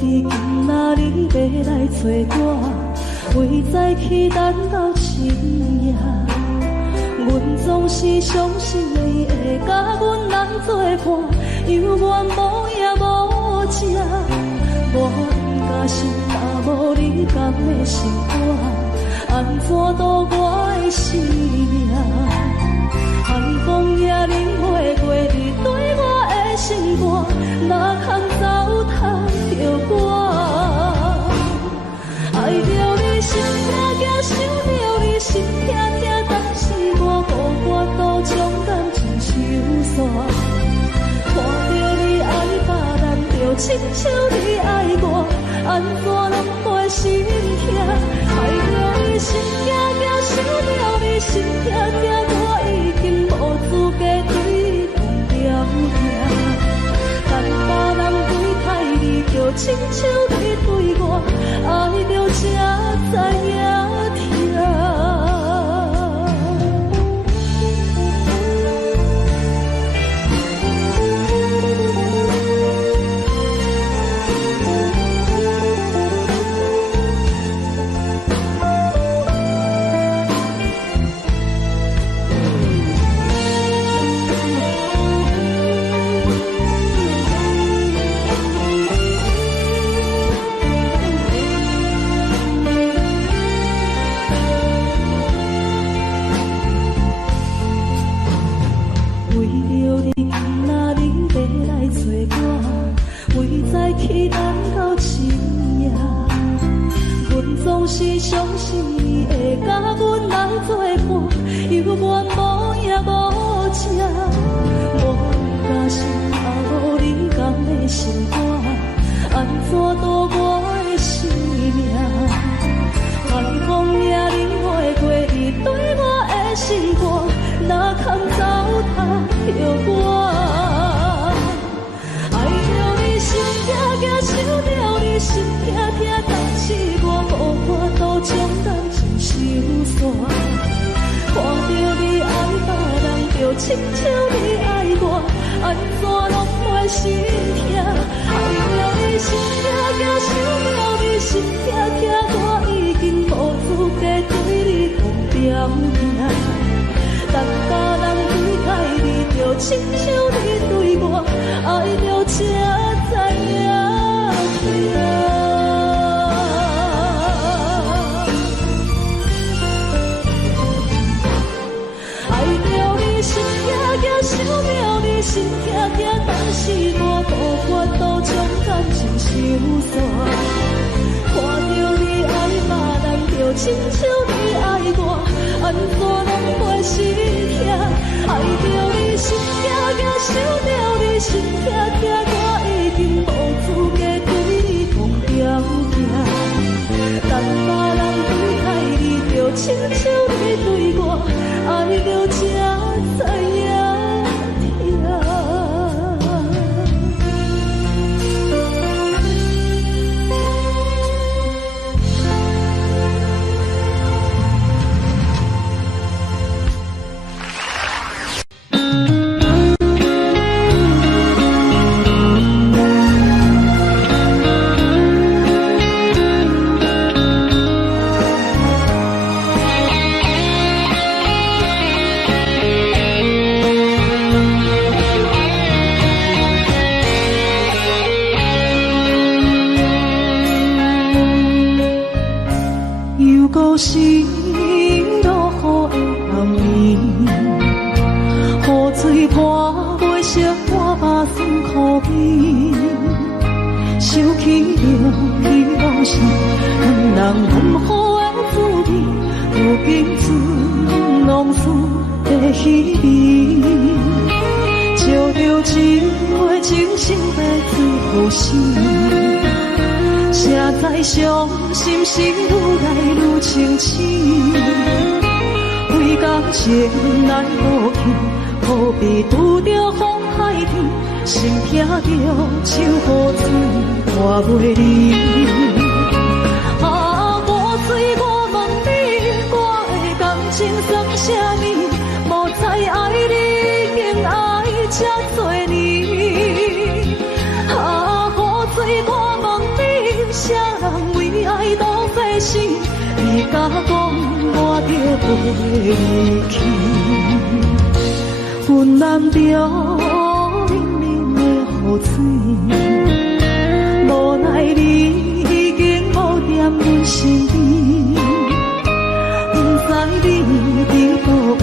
你今仔日要来找我，为在去等到深夜。阮总是相信你会甲阮来作伴，犹原无影无迹。我应该是若无你甘的心肝，安怎度我的生命？海风也领会过你对我的心肝，哪通糟蹋着我？爱着你心痛痛，想着你心痛痛，但是我无法度将感情收煞。看着你爱别人，就亲像你爱我，安怎拢会心痛？爱着你心痛痛，想着你心痛痛，我已经无资格对你讲条件。但别人对待你，就亲像你对我，爱着才知影痛。去等到深夜，阮总是相信你会甲阮来作伴，犹原无影无迹。我假是若无你甘的心肝，安怎度我的生命？海风也领会过你对我的心肝，哪通糟蹋着我？想着你心痛痛，但是我无法度将感情收煞。看着你爱别人，就亲像你爱我，安怎拢会心痛？爱着你心痛痛，想着你心痛痛，我已经无资格对你讲条件。但别人对待你，就亲像你对我，爱着才知影。爱着你心痛痛，想着你心痛痛，但是我无法度将感情收煞。看着你爱别人，就亲像你爱我，安怎拢会心痛？爱着你心痛痛，想着你心痛痛，我已经无资格对你讲条件。但别人对待你，就亲像你对我，爱着才知影痛。心落雨的暗暝，雨水破袂湿我目酸苦悲，想起着你拢是两人温好的滋味，如今只拢输在稀微，照着一回真心白最好心。谁知伤心事愈来愈清醒，为感情来无去，何必拄着风海天，心痛着手雨水看袂离。啊，雨水，我问你，我的感情算啥物？无知爱你，竟爱这多年。啊，雨水，我问你。死，你甲讲我着袂去。云南着冷冷的雨水，无奈你已经无踮阮身边，不知你伫倒位，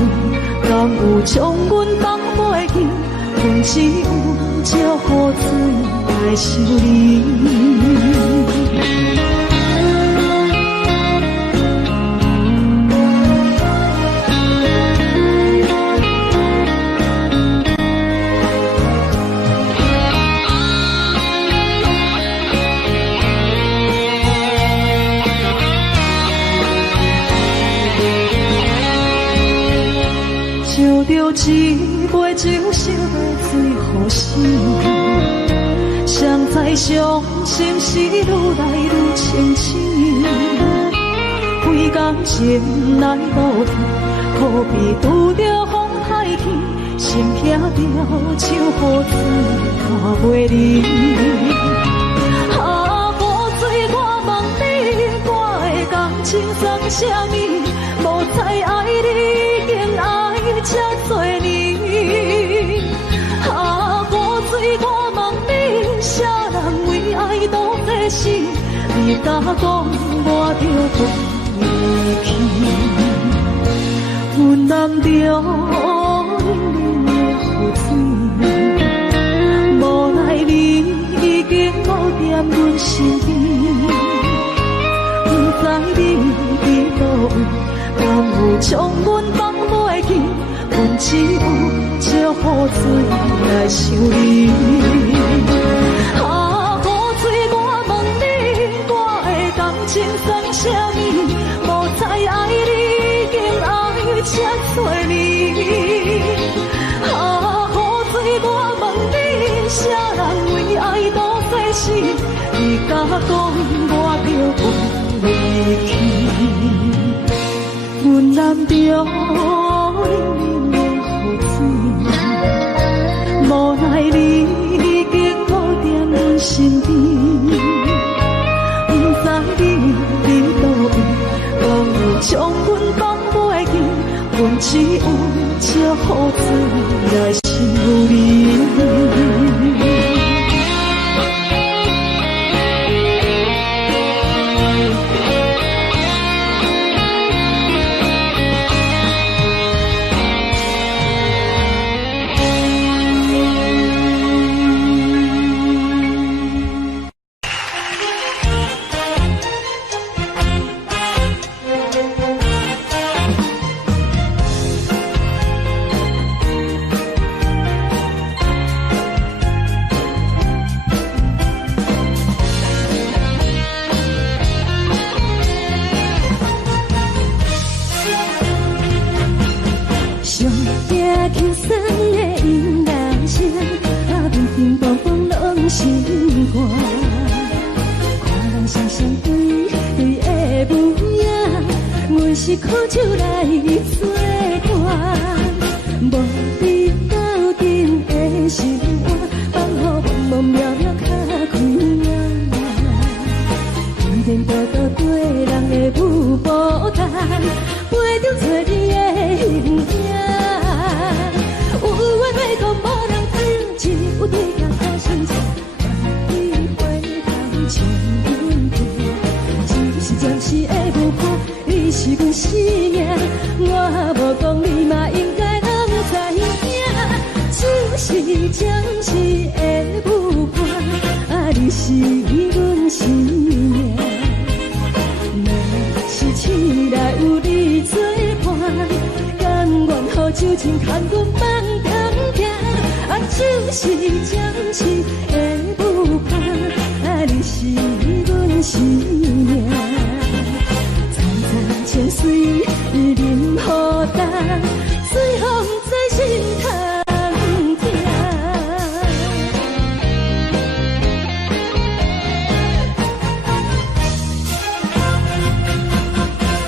敢有将阮放袂记？阮只有借雨水来想你。一杯酒烧的最好心，谁知伤心是愈来愈清醒。为感情来路远，可比拄着风海起，心痛着像雨水看袂离。啊，雨水，我问你，我的感情算啥物？无再爱你，竟爱这多年。啊，雨水，我问你，啥人为爱都这死？你甲讲我着袂去。云南着冷冷的雨水，无奈你已经无踮阮身边，不知你伫倒位，敢有将阮放袂记？阮只有借雨水来想你。啊，雨水，我问你，我的感情算啥物？无再爱你，竟爱这多年。啊，雨水，我问你，啥人为爱都这死？你甲讲我着袂去。云南着冷冷的雨水，无奈你已经无踮阮身边，不知你伫倒位，敢有将阮放袂记？阮只有借雨水来想你。是苦酒来作伴，无你斗阵的心肝，放予茫茫渺渺较开眼。颠颠倒倒对人的舞步弹，陪着找你的形影。有缘要讲无人知，只有对镜看心情，万里回头像阮家，只是暂时的舞伴。你是阮生命，我无讲你嘛应该通知影。只是暂时的舞伴，啊，你是阮生命。若是醒来有你作伴，甘愿予酒精牵阮放通行。啊，就是暂时的舞伴，啊，你是阮生命。千岁任雨打，随风在心通听。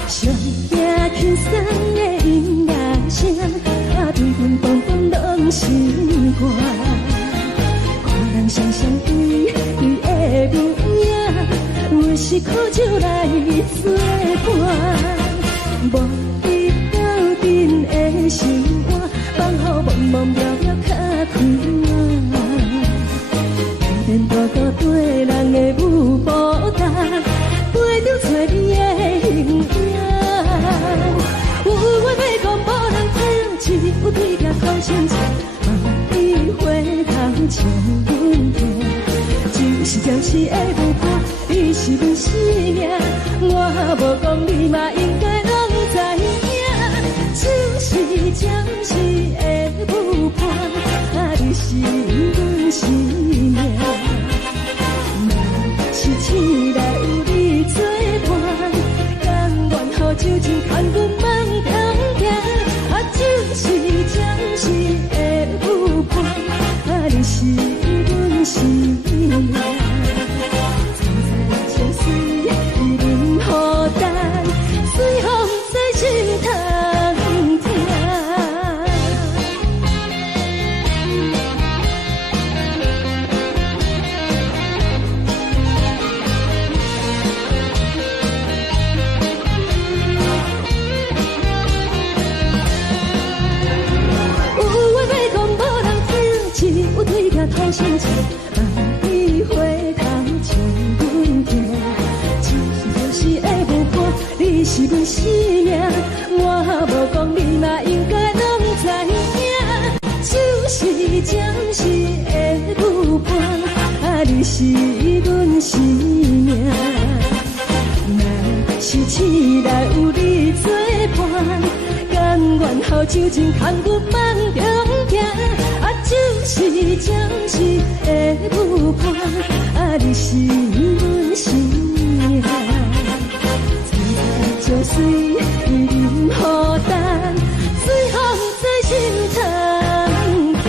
上惊轻松的音乐声，啊，乒乒乓乓拢心肝。看人双双对对的模样，我是是苦酒来作伴。无你斗阵的生活，放乎茫茫渺渺较快活。颠颠倒倒对人的舞步单，陪着找你的形影。有话要讲无人听，只有对镜头前镜，梦里花香像阮听。就是暂时的无伴，你是阮生命，我无讲你嘛应该拢知影。就是暂时的无伴，你是阮生命。若是醒来有你作伴，甘愿予酒精牵阮梦中行。就是暂时的无伴，你是阮生命。头先情，梦里花香像阮听。就是的无伴，你是阮生命。我无讲你嘛应该拢知影。就是暂时的无伴，你是阮生命。若是醒来有你作伴，甘愿予酒精牵阮梦中行。就是暂时的无伴，你是阮生命。菜菜酒水饮好淡，随风在心肠行。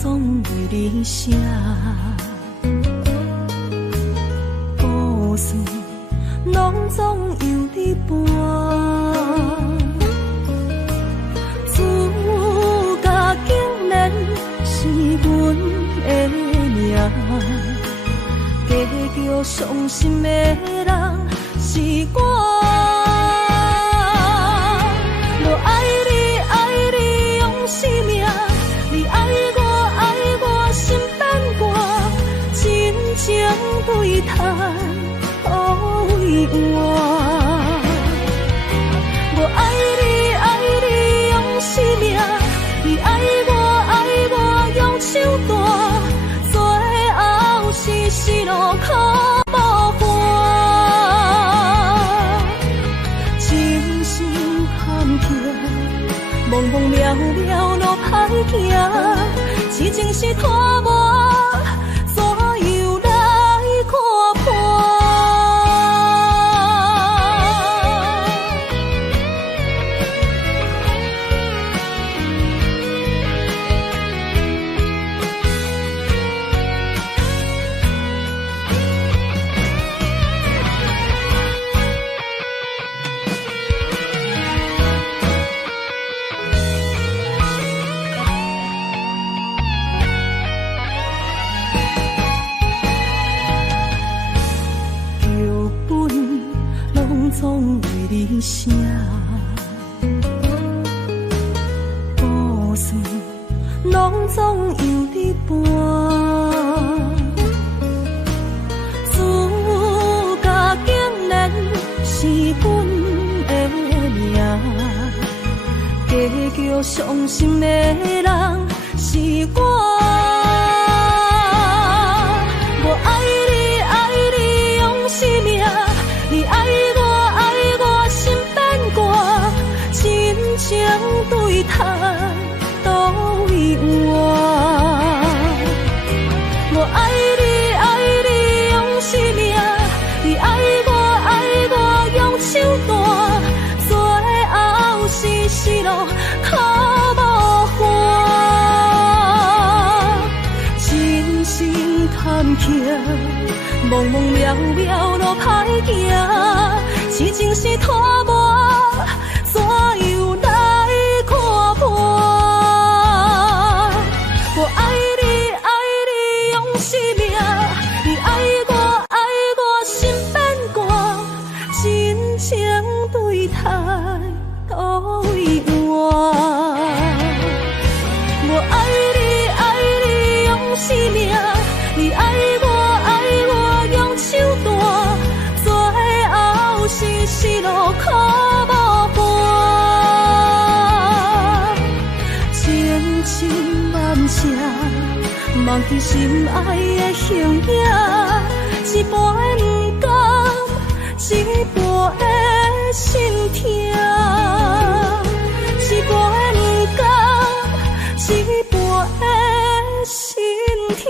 总为你写，故事拢总由你伴。主角竟然是阮的命，结局伤心的人是我。我爱你，爱你用生命，你爱我。心等我，真情对谈，可为我。我爱你，爱你用生命，你爱我用手段，最后是死路可无伴。情深含情，茫茫渺渺路歹行。痴情是拖磨，怎又来看破？总为你写，故事拢总由你伴。主角竟然是阮的命，结局伤心的人是我。我爱你，爱你用生命，你爱我。心变卦，真情对谈。茫茫渺渺路歹行，痴情是拖磨，怎样来看破？我爱你，爱你用生命，你爱我，爱我心变寒，真情对待都为换。我爱你，爱你用生命，你爱我，爱我用手段，最后是路苦无伴，情深万尺，忘记心爱的形影，一半的不甘，一半的心痛，一半的不甘，一半的心痛。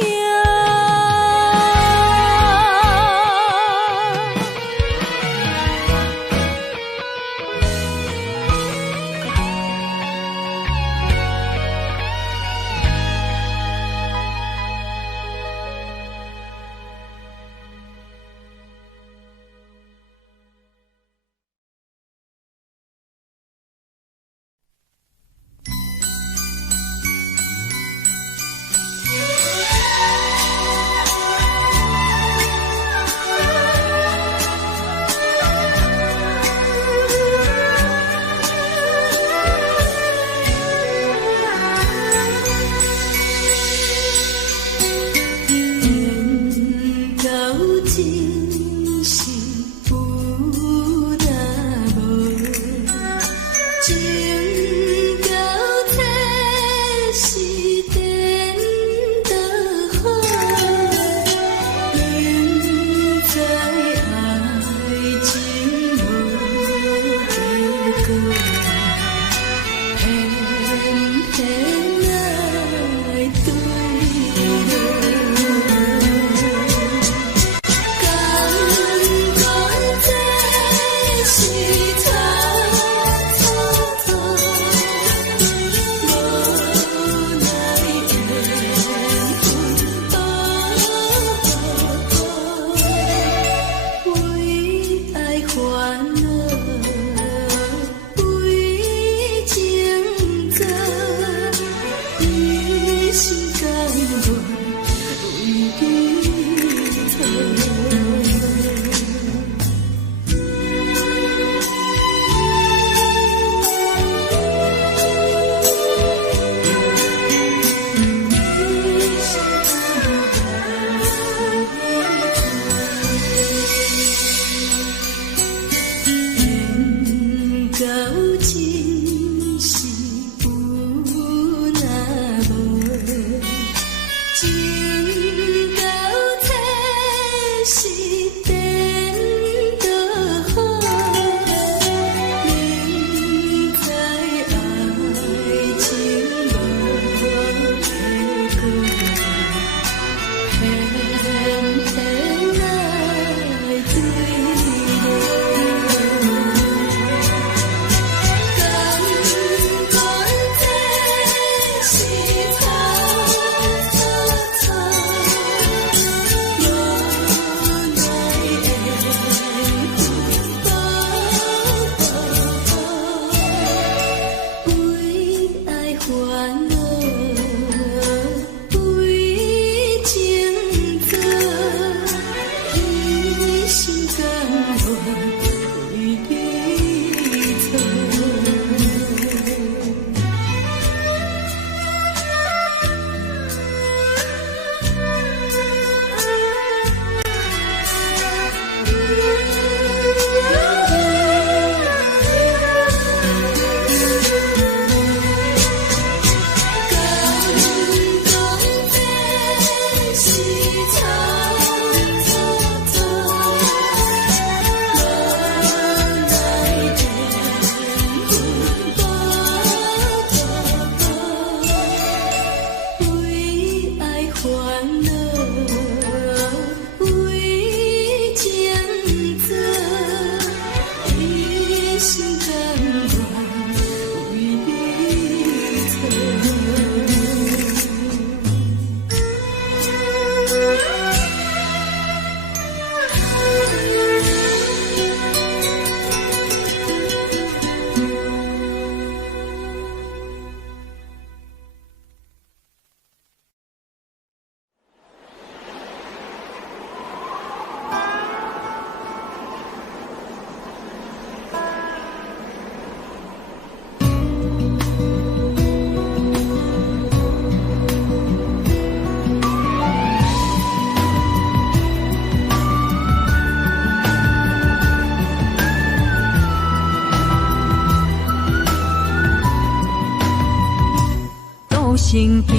行行，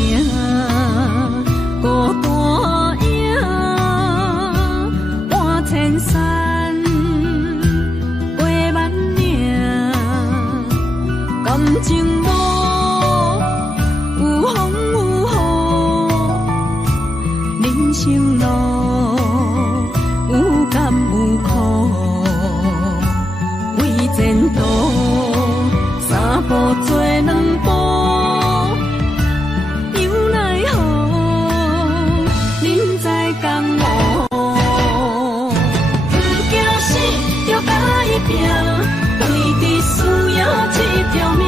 孤单影，半千山，过万岭，感情无有风有雨，人生路有甘有苦，为前途三步做两步。为你需要这条命，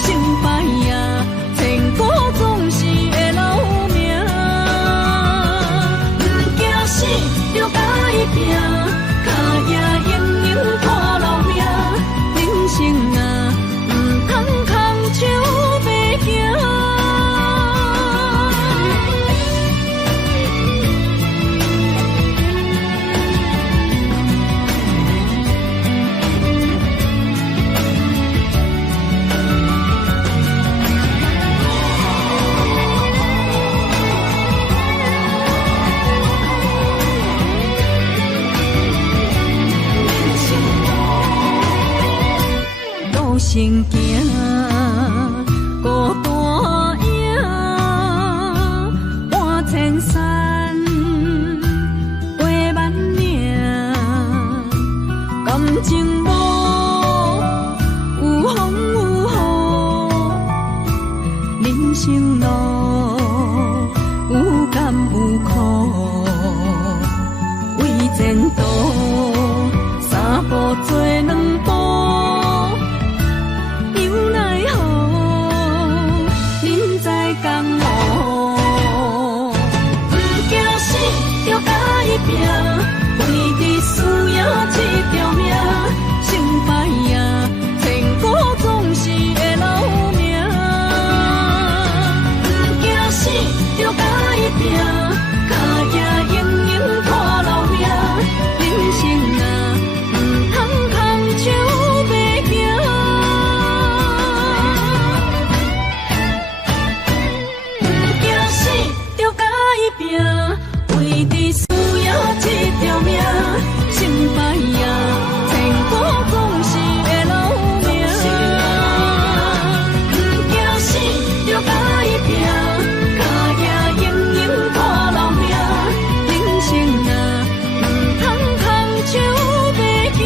成败呀，千古总是会留名。不惊死，就甲伊拼，脚也永永拖老命。人生啊，唔通空手白行。行行，孤单影，半千山，过万岭，感情无有风有雨，人生路有甘有苦，为前途三步做两步。拼，为你需要这条命，成败呀，千古总是会留名。不惊死，就甲伊拼，脚也永永拖老命。人生啊，唔通空手白行。不惊死，就甲伊拼，为你。这条命，成败呀，千古总是会留名。不惊死，就甲伊拼，脚也永永拖老命。人生啊，唔通空手白行。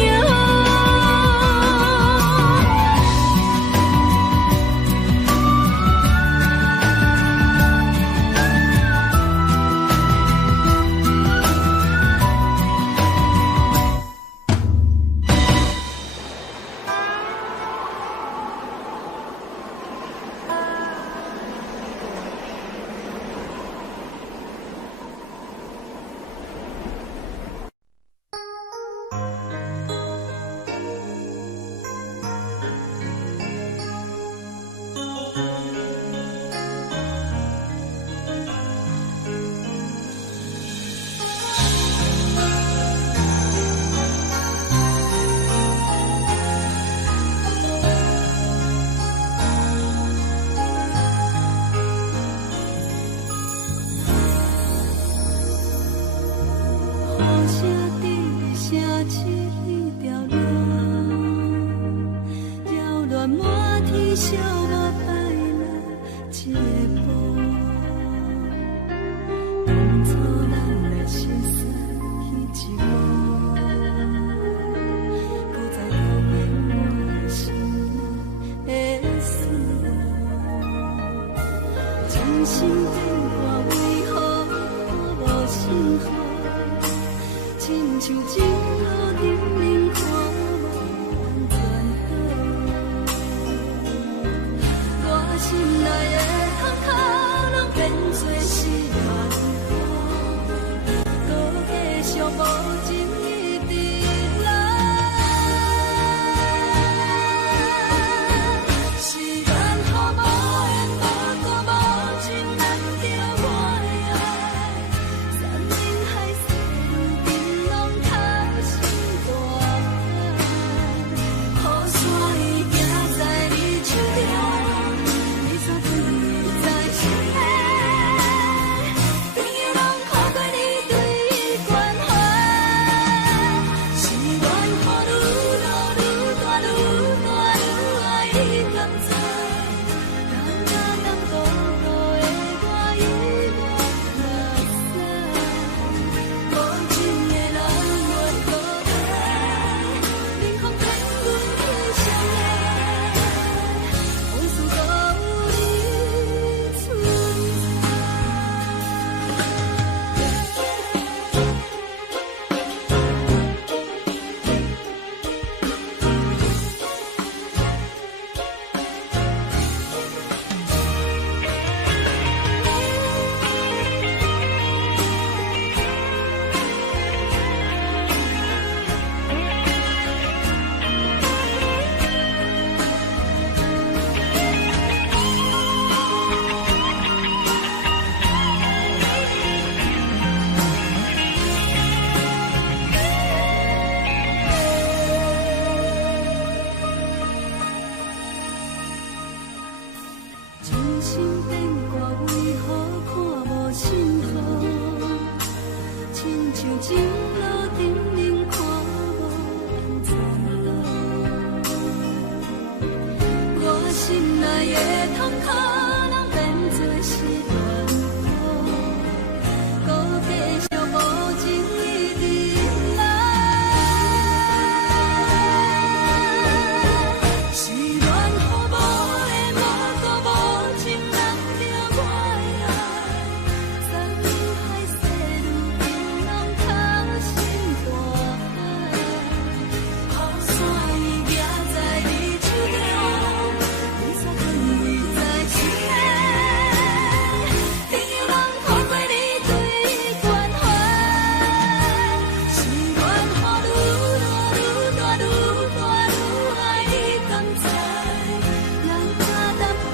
心变卦，为何看无幸福？亲像情路沉溺，看无安怎路。我心内的痛可能变作是怨苦，搁继续无情意伫来。是缘予无的无辜无情人着我的爱，山与海誓女情人掏心大海，雨伞伊夹在你手中，雨伞困围在心内，天有人看过你对关怀，是缘予愈大愈大愈爱你同在，人假淡薄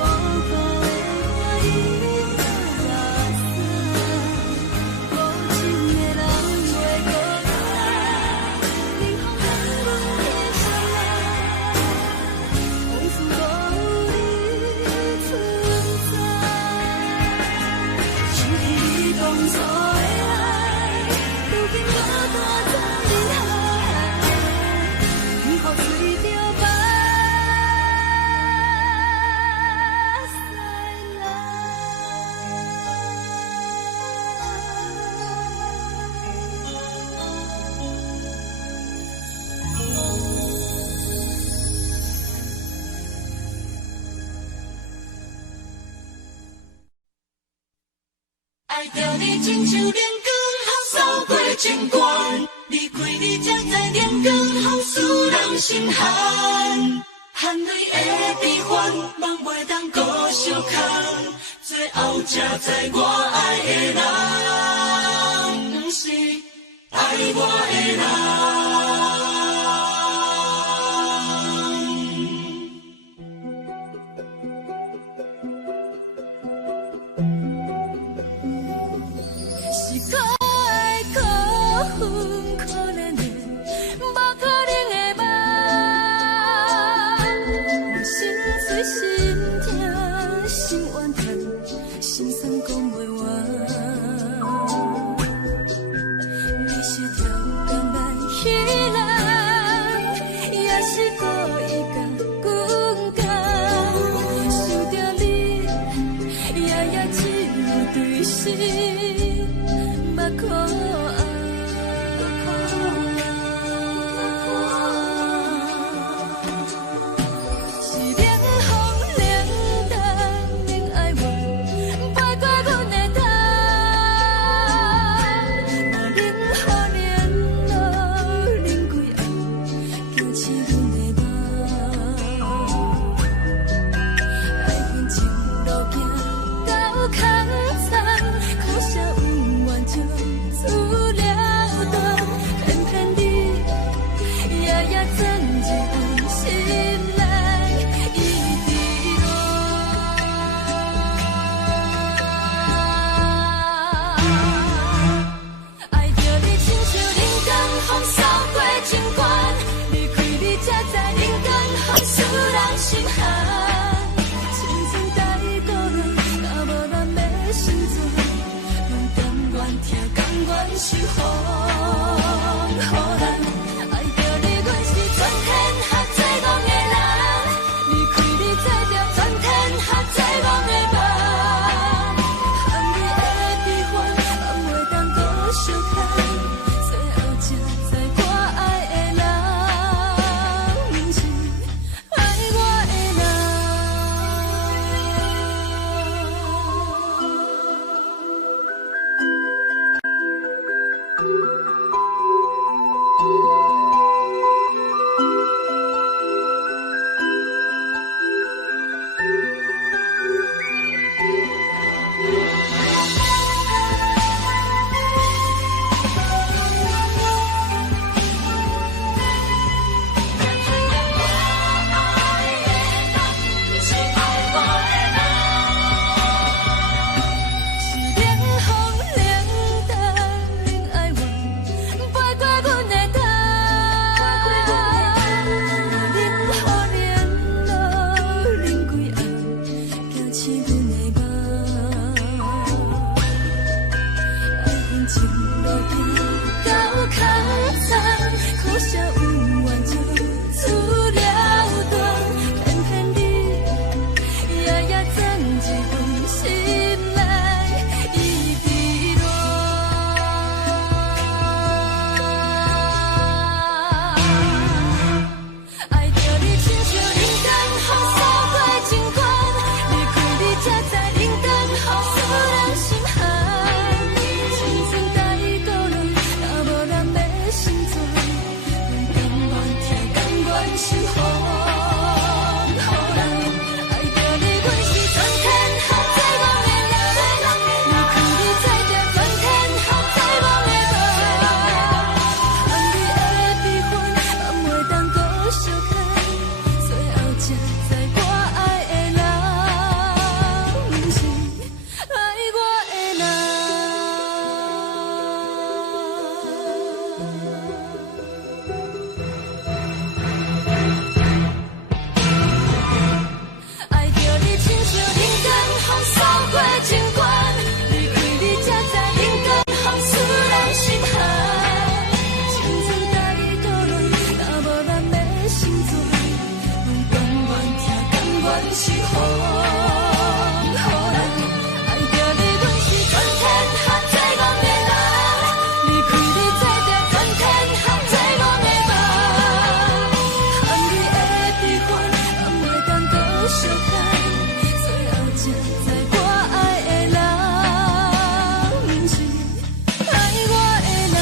薄的我已落山，无情的人袂搁来，冷风冷冷的伤来，往事无你存在，失去你当初的爱，如今我大站人海，如何随着目屎爱着你亲像连光风扫过情关，离开你才知连光风使人心寒。含泪的悲欢，望袂当搁相牵，最后才知我爱的人，不是爱我的人。是可爱可恨可怜的，无可能的梦。我心碎心痛心怨叹，心酸讲袂完。你是条工来彼人，也是故意甲阮讲，想着你，夜夜只有对视。目眶红，是冷风冷淡冷爱我，摆过阮的头，我冷雨连落冷几暗，惊醒阮的梦，爱恨情路行到空残，苦涩有缘就出了断，偏偏你夜夜钻入阮心内，一直落。爱着你亲像冷光风扫过情关，离开你才知冷光风使人心寒。亲像带倒落，若无咱的心酸。甘愿听，甘愿受风雨咱，爱着你，阮是全天下最戆的人，离开你才着全天下最戆的梦。含泪的悲欢，望袂当搁相牵，最后才知我爱的人，不是爱我的人。是风，爱着你拢是全天下最憨的人，离开你做着全天下最憨的梦，和你的悲欢，敢袂当搁相共，最后才知我爱的人，不是爱我的人。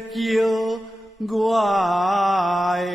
叫我的。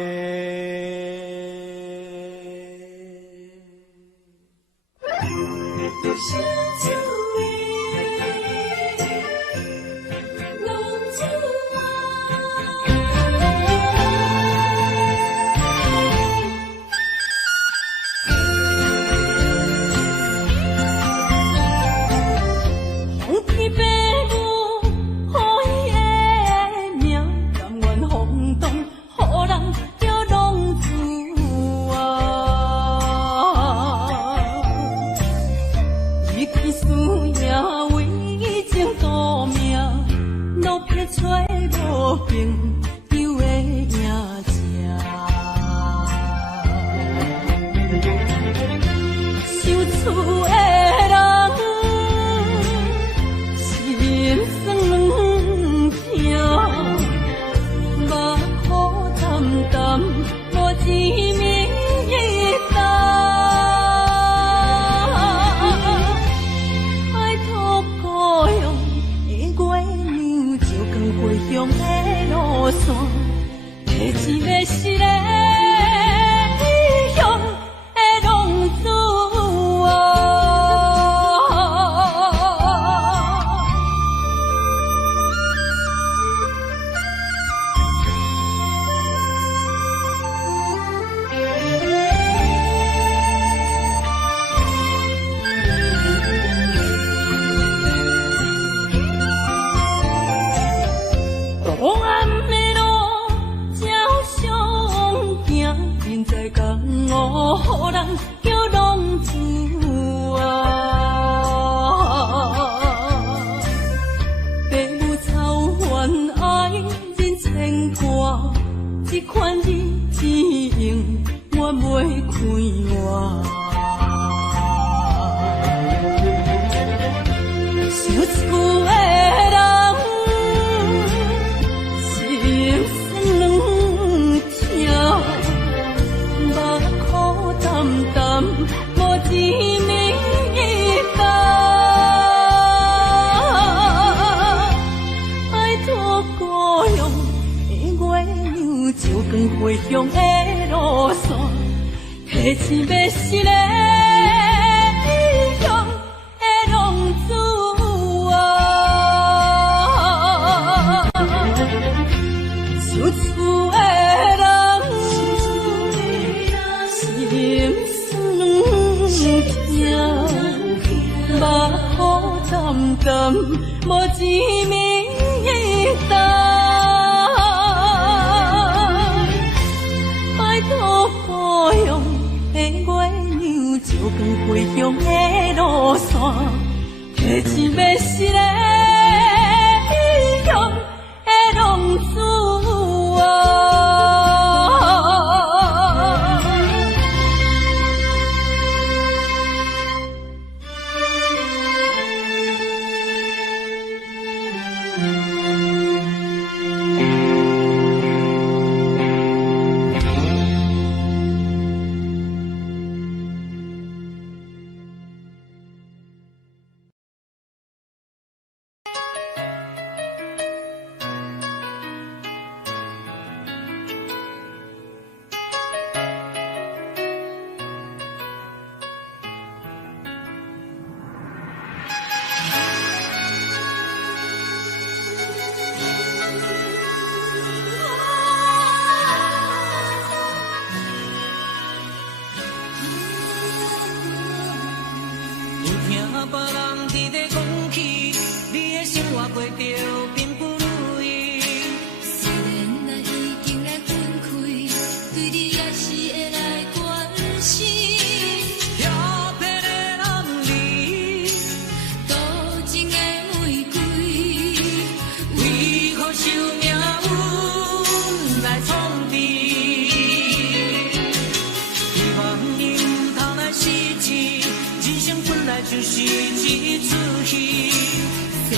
就是一出戏，世间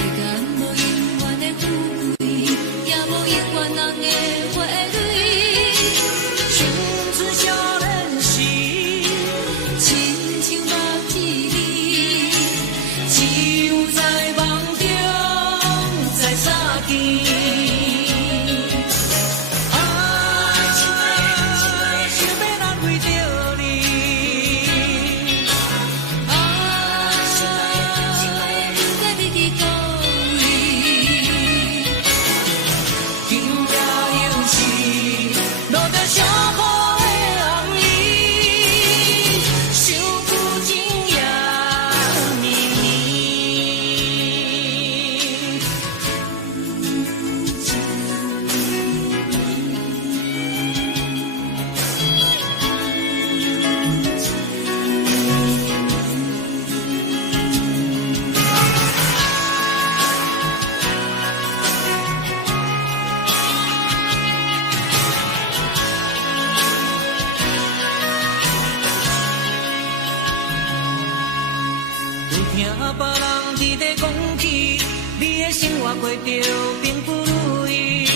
无永远的富贵，也无永远人的花蕊。青春少年时，亲像目一字，只有在梦中在相见。听别人伫咧讲起，你的生活过着并不如意。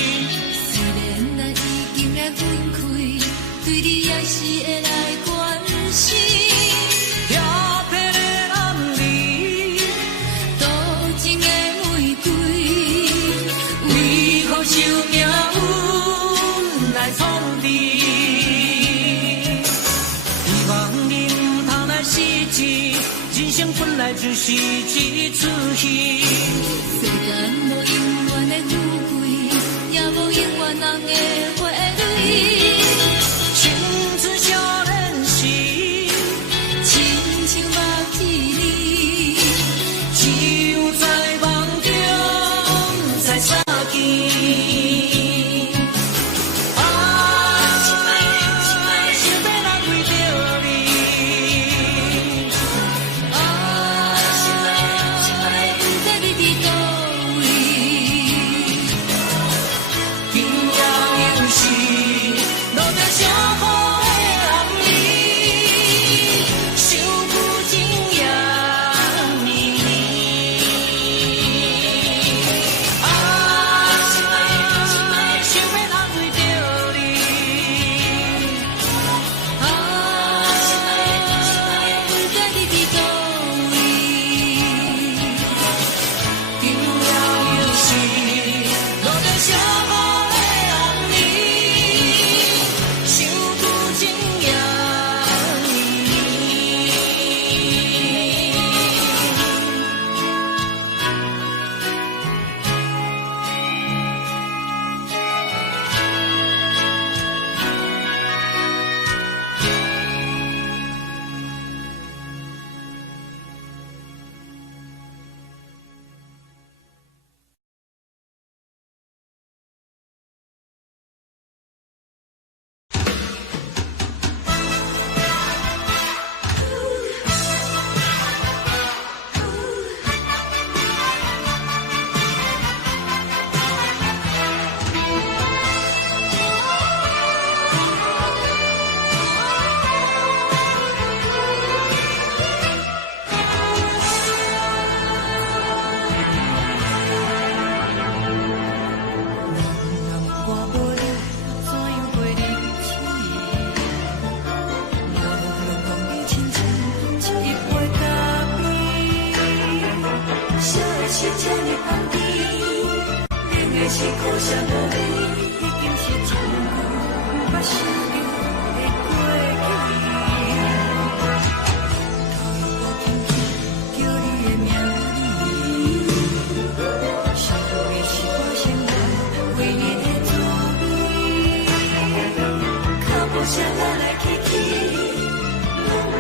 虽然咱已经来分开，对你也是会来关心。调皮的男儿，多情的玫瑰，为何受命运来创治？希望你唔通来失志，人生本来就是一出戏。虽然无永远的富贵，也无永远人的花蕊。青春少年时，亲像目睭里，只有在梦中才相见。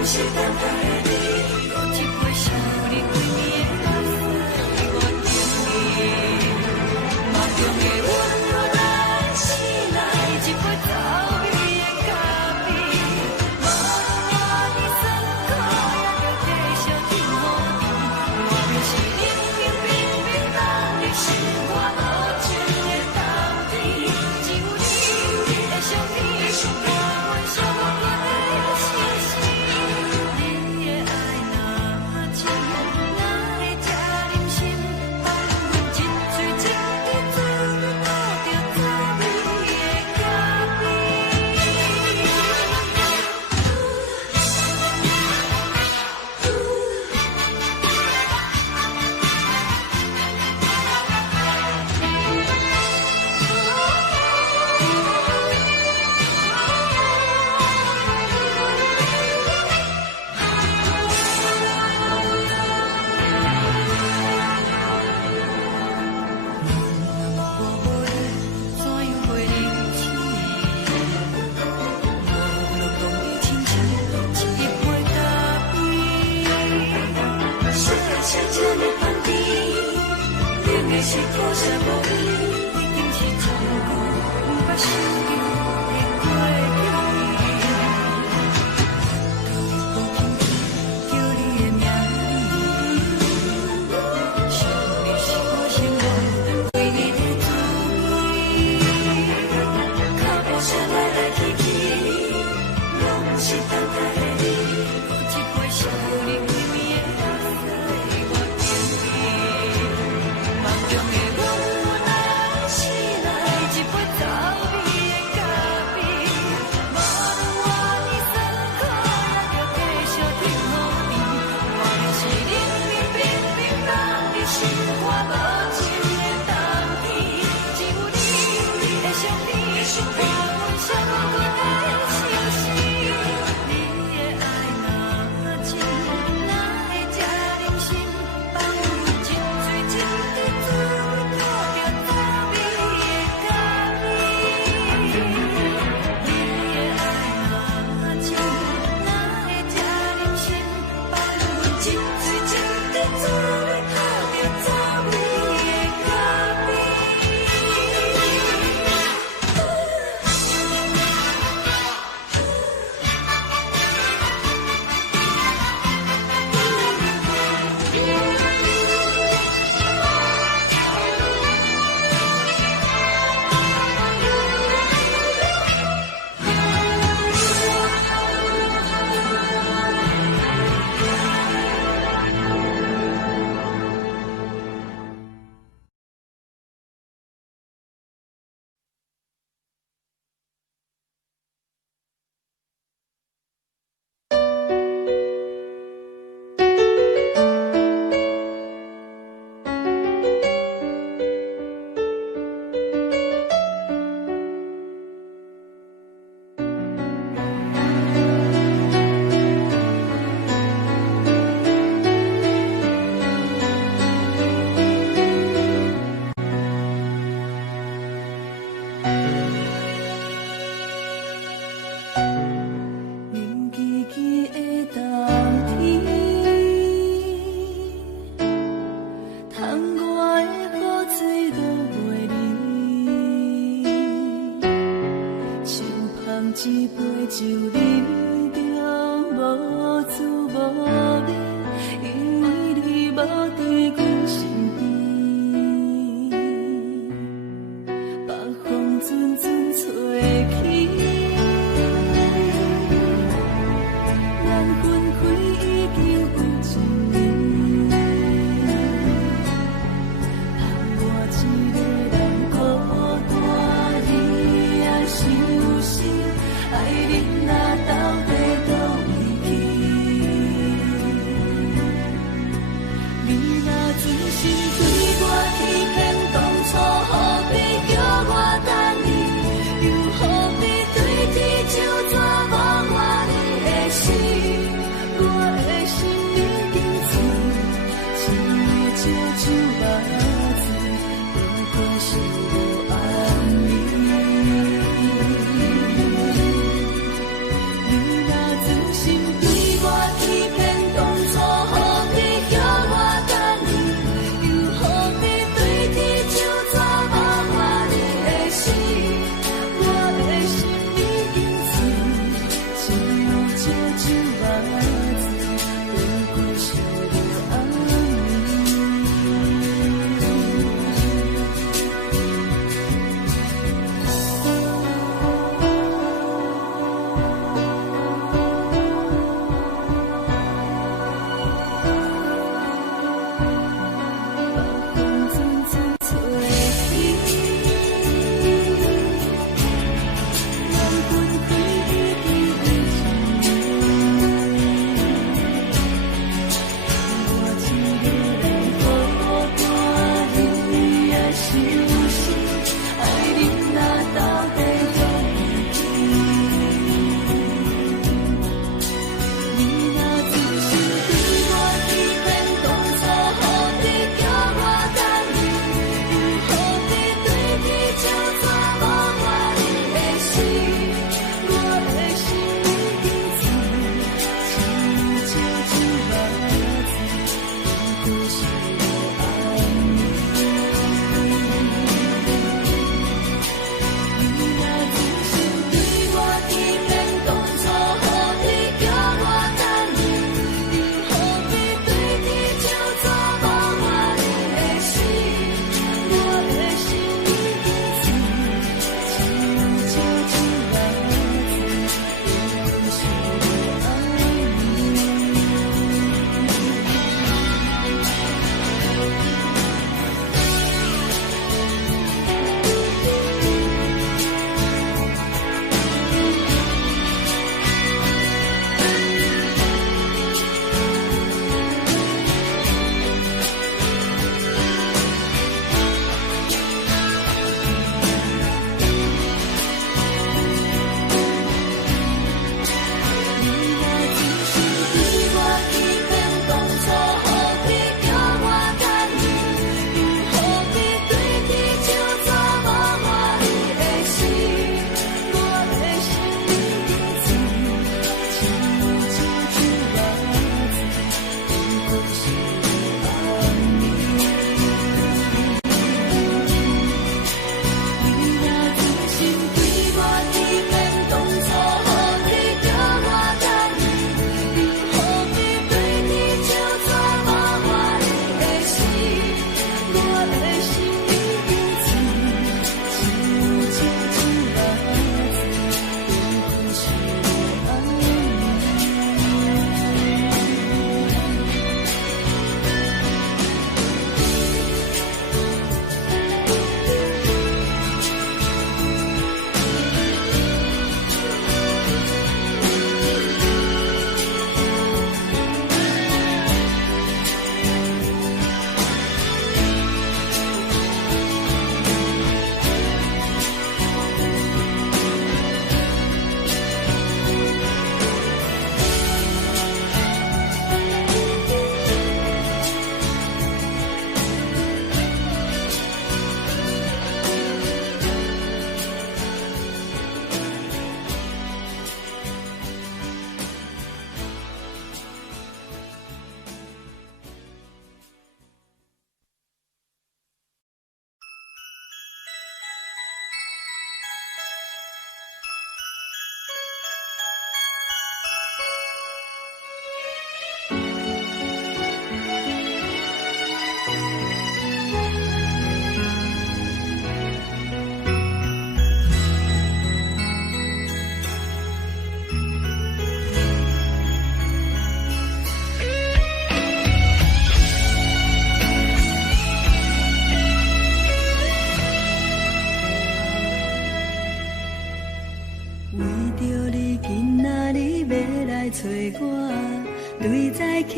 是等待的你，有一杯属于你的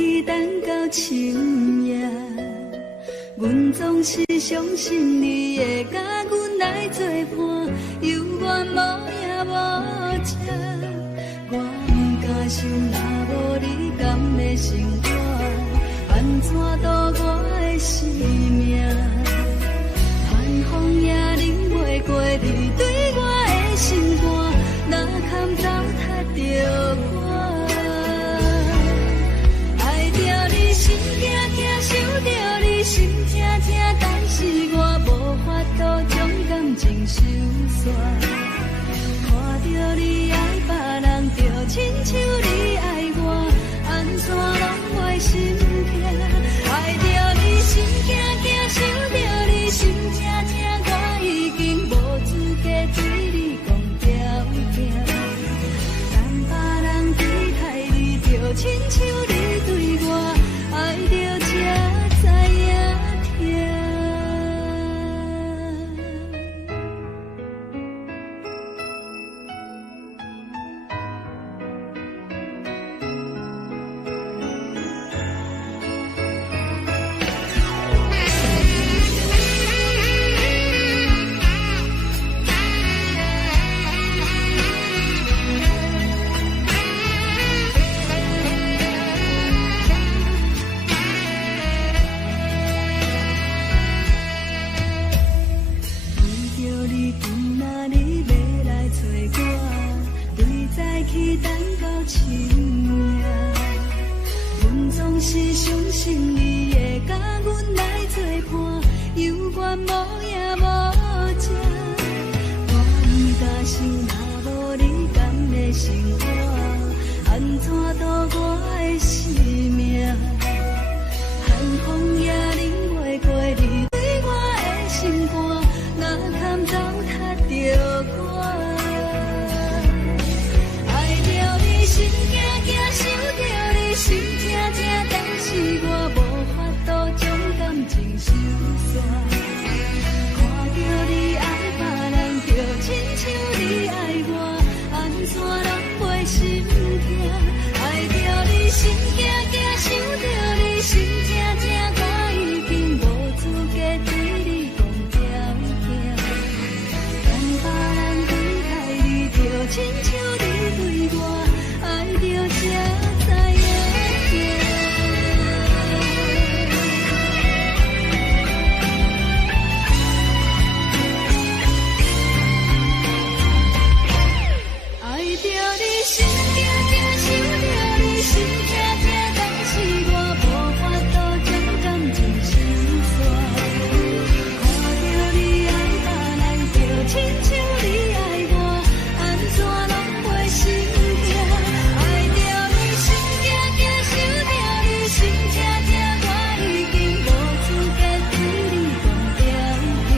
去等到深夜，阮总是相信你会甲阮来作伴，犹原无影无迹。我不敢想，若无你甘会生活，安怎度我的生命？寒风也忍袂过你对我的心肝，若堪糟蹋着我。爱着你心痛痛，想着你心痛痛，但是我无法度将感情收煞。看着你爱别人，就亲像你爱我，安怎拢袂心痛？爱着你心痛痛，想着你心痛痛，我已经无资格对你讲条件。等别人对待你，就亲像你对我，爱着才知影痛。是相信你会甲阮来作伴，犹原无影无迹。我不敢想，若无你甘会生活，安怎度我的生命？寒风也忍袂过你对我的心肝，若堪糟蹋着我。爱着你心惊惊，想着你心痛痛，但是我无法度将感情收煞。看着你爱别人，就亲像你爱我，安怎拢袂心痛？爱着你心惊惊，想着你心痛痛，我已经无资格对你讲条件。等别人对待你，就亲像你对我，爱着才知影痛。爱着你心痛痛，想着你心痛痛，但是我无法度将感情收煞。看着你爱别人，就亲像你爱我，安怎拢袂心痛？爱着你心痛痛，想着你心痛痛，我已经无资格对你讲条件。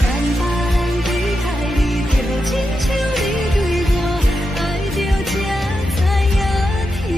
等别人对待你，就亲像你对我，爱着才知影痛。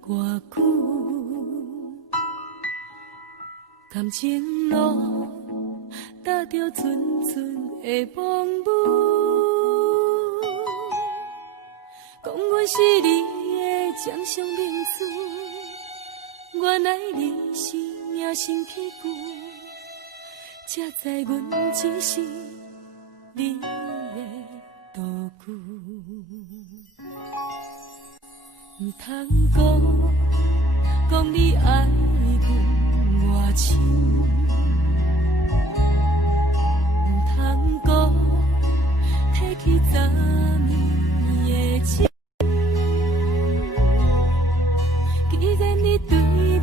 歌曲，感情路踏着纯纯的梦舞，讲阮是你的掌上明珠，原来你是命生起句，才知阮只是你的道具。唔通讲你爱阮偌深，唔通讲提起昨暝的情。既然你对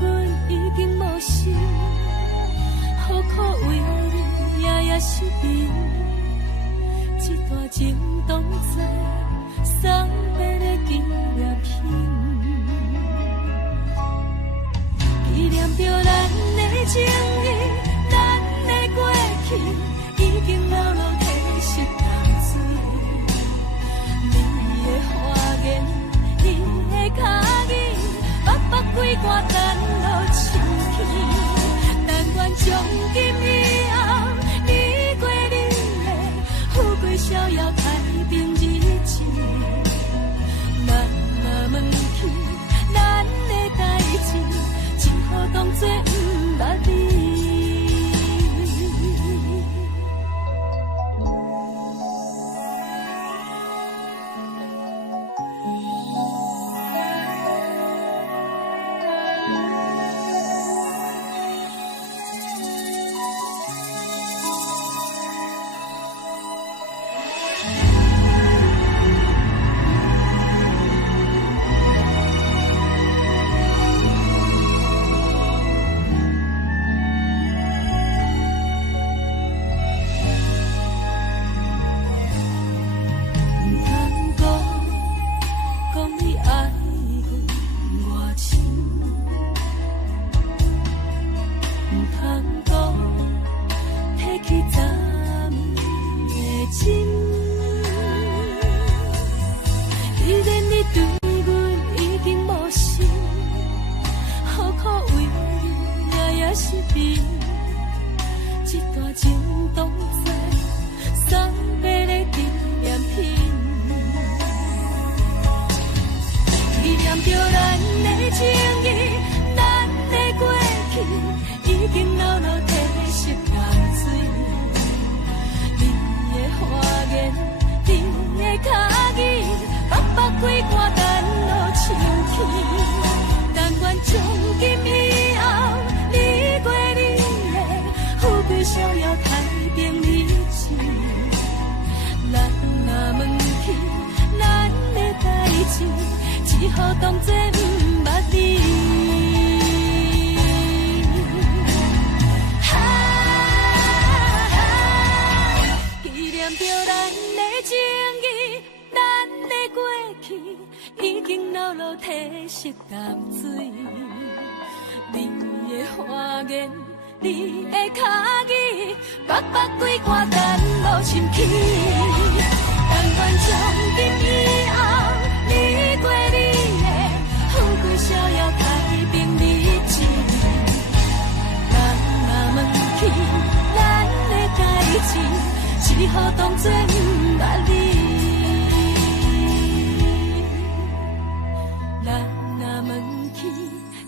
阮已经无心，何苦为你夜夜失眠？这段情当作送别的纪念品。纪念着咱的情谊，咱的过去，已经流落褪色淡水。你的花言，你的脚语，白白几歌等落深去。但愿从今以后，你过你的富贵逍遥太平日子。咱若问起咱的代志，只好当作不捌你。只好当作不捌你。纪念着咱的情谊，咱的过去，已经流落褪色淡水。你的花言，你的脚语，白白几歌等落深去。但愿从今以后，你过你的富贵逍遥太平日子。咱若问起咱的代志，只好当作不捌你。咱若问起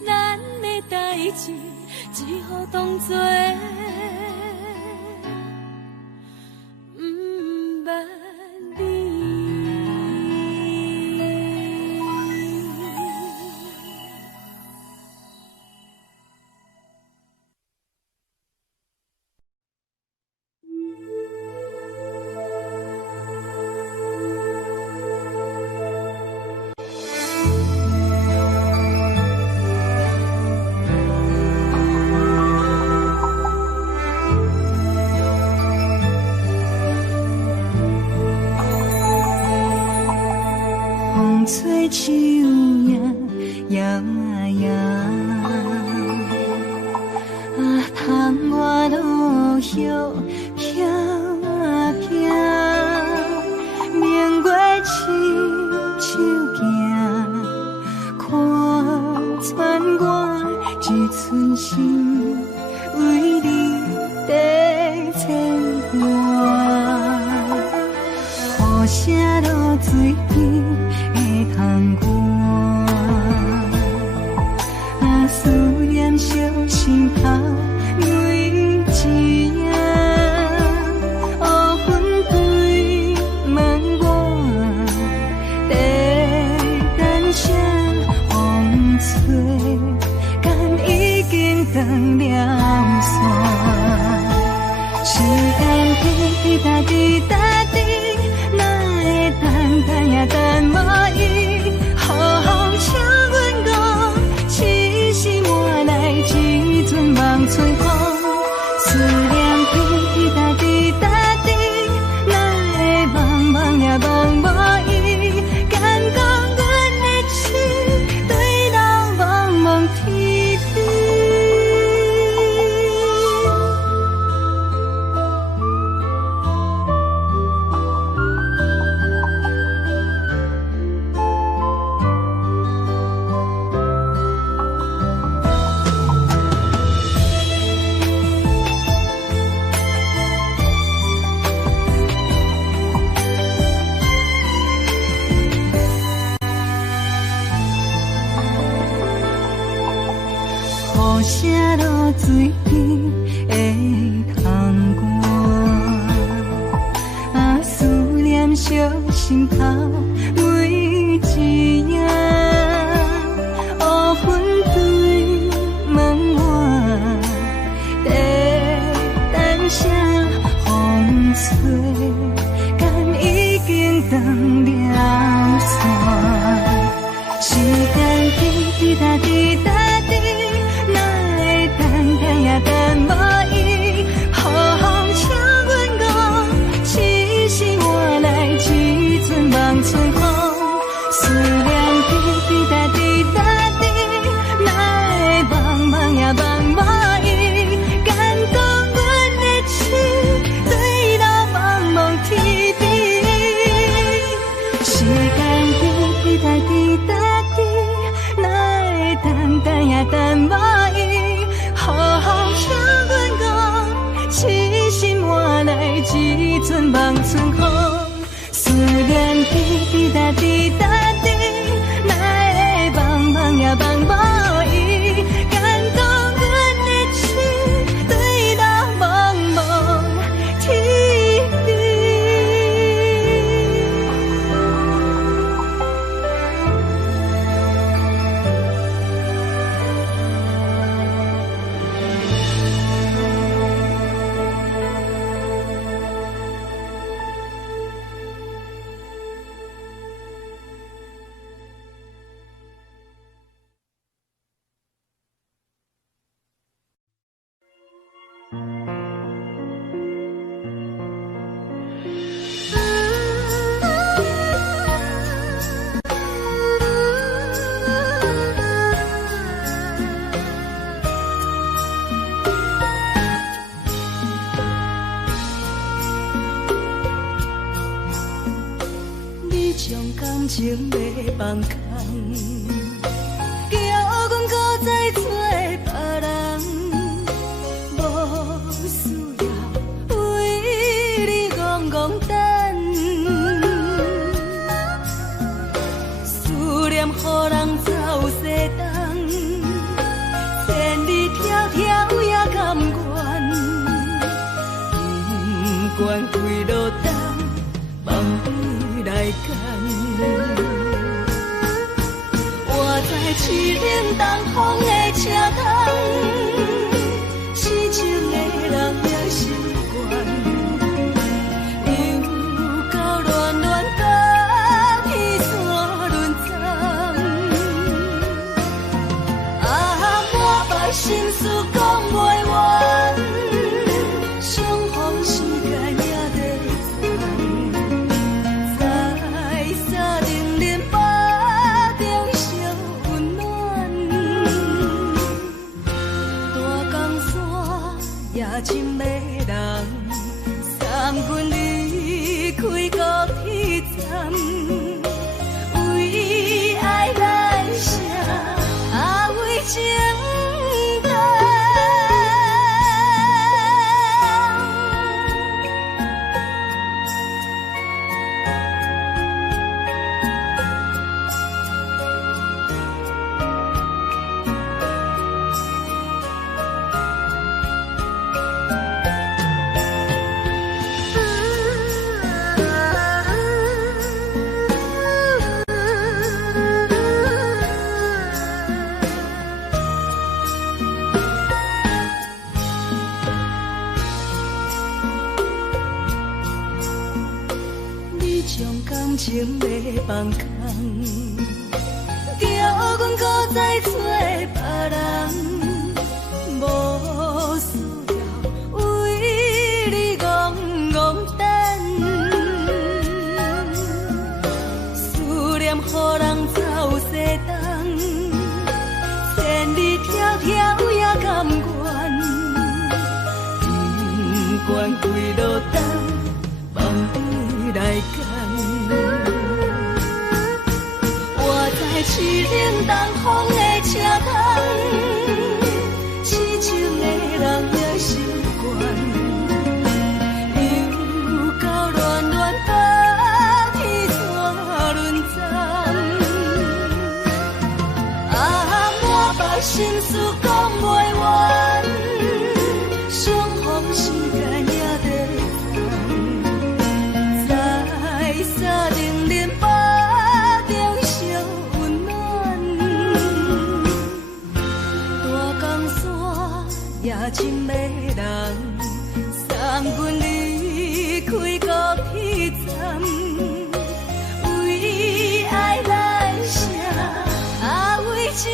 咱的代志，只好当作吹树影摇啊摇，窗外落叶飘啊飘，明月亲手行，看一寸心为你在牵挂，雨声落水边会通过，思念烧心头每一夜，黑云对问我，在等啥风吹，敢已经断了线，时间滴滴答滴答滴，哪会等也等无伊，好风请阮讲，痴心换来一阵梦春风，思念滴滴答滴答滴，哪会茫茫也茫无伊，敢讲阮的痴对人茫茫天边。雨声落水边会通过，思念烧心头每一夜，黑云对问我，在等啥风吹，敢已经断了线，时间滴滴答滴答滴，也等无伊，好风请阮讲，痴心换来一阵梦春风，思念滴滴答滴答滴，哪会茫茫也茫无伊，敢讲阮的痴对人茫茫天边，时间滴滴答滴答滴，哪会等也等无伊，好风请阮讲，痴心换来一阵梦春风，思念滴滴答滴答滴，哪会茫茫也茫无伊，敢讲阮的痴对人茫茫天边。将感情要放空，叫阮搁再做别人，无需要为你戆戆等，思念予人走西东，千里迢迢也甘愿，不管几落冬，梦边来干。我在凄冷东风的车头，痴情的人也心愿，又到乱乱甲天山沦陷。我把心事讲袂完，相逢时间也在长。在冷冷巴中烧温暖，大江山也真迷人，三军离开高铁站，为爱来城，为情。情要放空，叫阮搁再做别人，无需要为你戆戆等，思念予人走西东，千里迢迢也甘愿，不管归路东，梦里来讲。我在痴冷东风的车窗，痴情的人也心倦，又到乱乱把天带轮转。满腹心事讲袂完，相逢时间也在等，在沙冷冷巴中相温暖。大江山也真迷人，送阮离开高铁站，为爱来声，为情。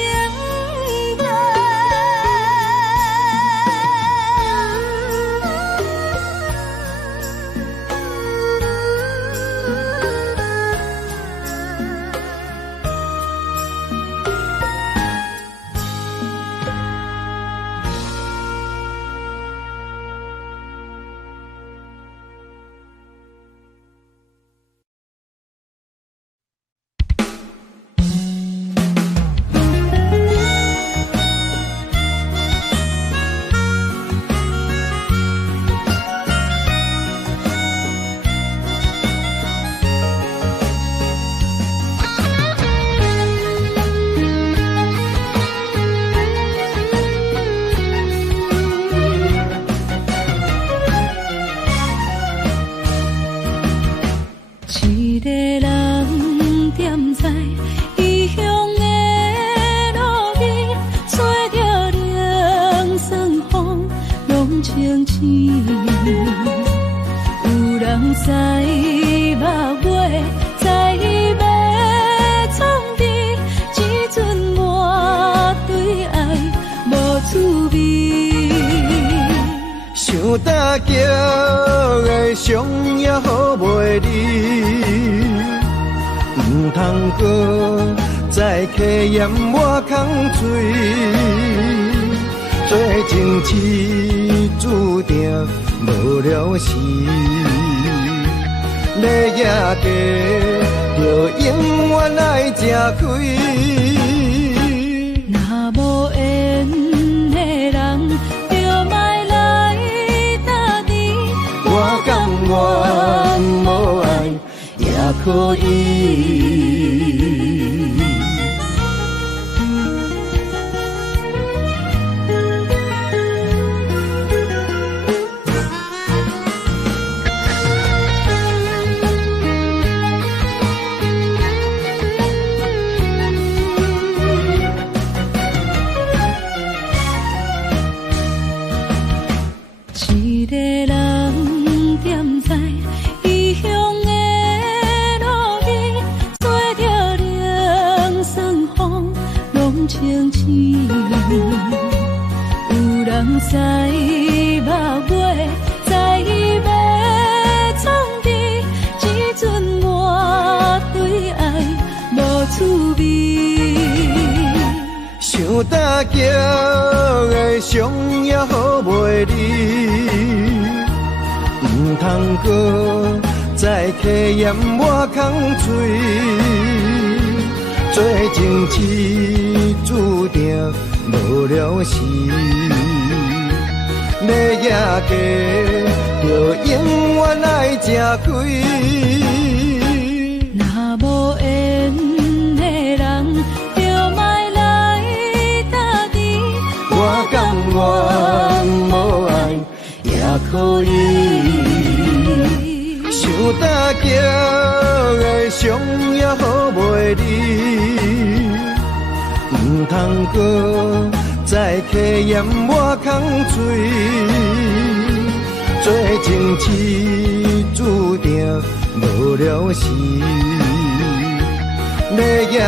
大桥的伤也好袂离，唔通搁再客嫌我空嘴，做情痴注定无了时，要夜家就永远爱吃亏。若无缘的人，就莫来打你。我甘愿无爱也可以。一个人踮在异乡的路边，吹着凉爽风，拢清醒。有人知目尾，知要创治，只准我对爱无滋味。想大桥的伤也好袂离，唔通搁再客嫌我空嘴，做情痴注定无了时，要夜家就永远爱吃亏。若无缘的人，就莫来打你。我甘愿无爱也可以。想大桥的伤也好袂离，唔通搁再客嫌我空嘴，做情痴注定无了时。要行。